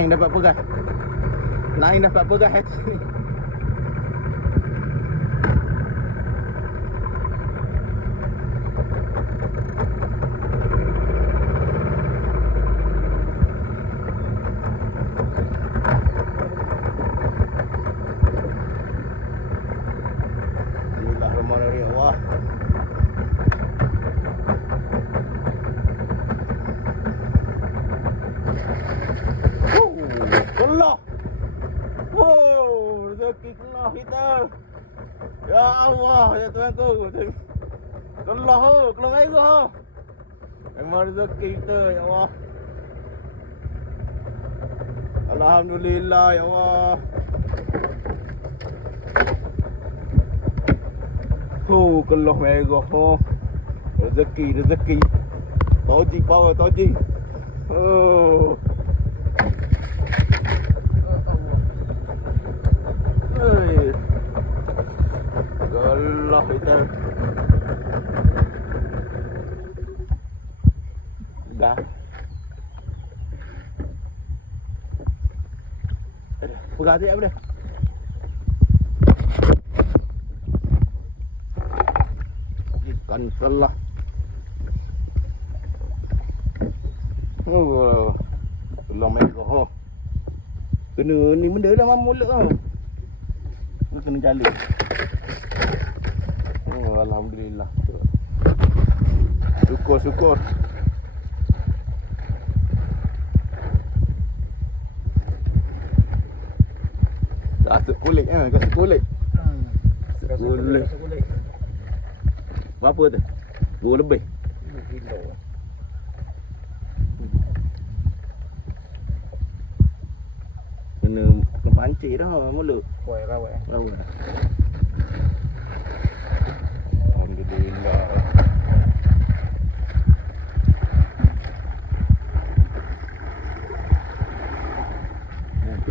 Lain dapat pegas. Lain dapat pegas kat sini. Bismillahirrahmanirrahim. Wah. Kelah. Wow, rezeki kelah kita. Ya Allah, ya Tuhanku. Kelah ho, kelah merah ho. Memang rezeki kita, ya Allah. Alhamdulillah, ya Allah. Kelah merah ho. Rezeki. Toji power, toji. Galah kita. Dah. Pegang dia apa dia? Ikan telah. Telah merah. Kena ni benda dah mamul lah. Kena jalan. Alhamdulillah. Syukur. Kasut kulit kasut kulit. Kulit. Berapa tu? 2 lebih. 2 kilo. Kena pancing dah mula. Kuai rawat. Alhamdulillah.